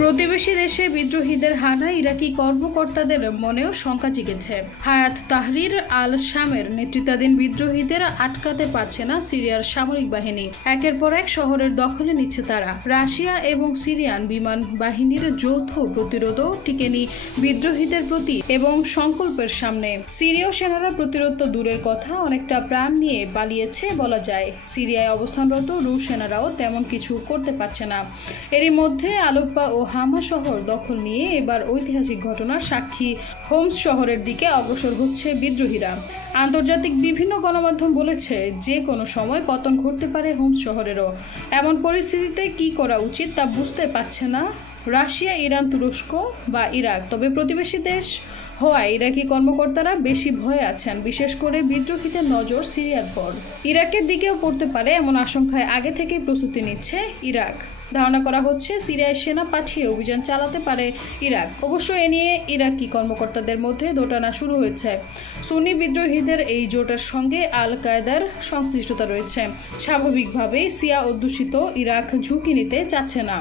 প্রতিবেশী দেশে বিদ্রোহীদের হানা ইরাকি কর্মকর্তাদের মনেও শঙ্কা জেগেছে। হায়াত তাহরির আল শামের নেতৃত্বাধীন বিদ্রোহীদের আটকাতে পারছে না সিরিয়ার সামরিক বাহিনী। একের পর এক শহরের দখলে নিচ্ছে তারা। রাশিয়া এবং সিরিয়ান বিমান বাহিনীর যৌথ প্রতিরোধও টিকেনি বিদ্রোহীদের প্রতি এবং সংকল্পের সামনে। সিরীয় সেনারা প্রতিরোধ তো দূরের কথা, অনেকটা প্রাণ নিয়ে পালিয়েছে বলা যায়। সিরিয়ায় অবস্থানরত রুশ সেনারাও তেমন কিছু করতে পারছে না। এরই মধ্যে আলোপ্পা ও হামা শহর দখল নিয়ে এবার ঐতিহাসিক ঘটনার সাক্ষী হোমস শহরের দিকে অগ্রসর হচ্ছে বিদ্রোহীরা। আন্তর্জাতিক বিভিন্ন গণমাধ্যম বলেছে যে কোনো সময় পতন ঘটতে পারে হোমস শহরেরও। এমন পরিস্থিতিতে কি করা উচিত তা বুঝতে পারছে না রাশিয়া, ইরান, তুরস্ক বা ইরাক। তবে প্রতিবেশী দেশ হওয়ায় ইরাকি কর্মকর্তারা বেশি ভয়ে আছেন, বিশেষ করে বিদ্রোহীদের নজর সিরিয়ার পর। ইরাকের দিকেও পড়তে পারে এমন আশঙ্কায় আগে থেকেই প্রস্তুতি নিচ্ছে ইরাক। ধারণা করা হচ্ছে সিরিয়ায় সেনা পাঠিয়ে অভিযান চালাতে পারে ইরাক। অবশ্য এ নিয়ে ইরাকি কর্মকর্তাদের মধ্যে দোটানা শুরু হয়েছে। সুন্নি বিদ্রোহীদের এই জোটের সঙ্গে আল কায়দার সংশ্লিষ্টতা রয়েছে। স্বাভাবিকভাবেই সিয়া অধ্যুষিত ইরাক ঝুঁকি নিতে চাচ্ছে না।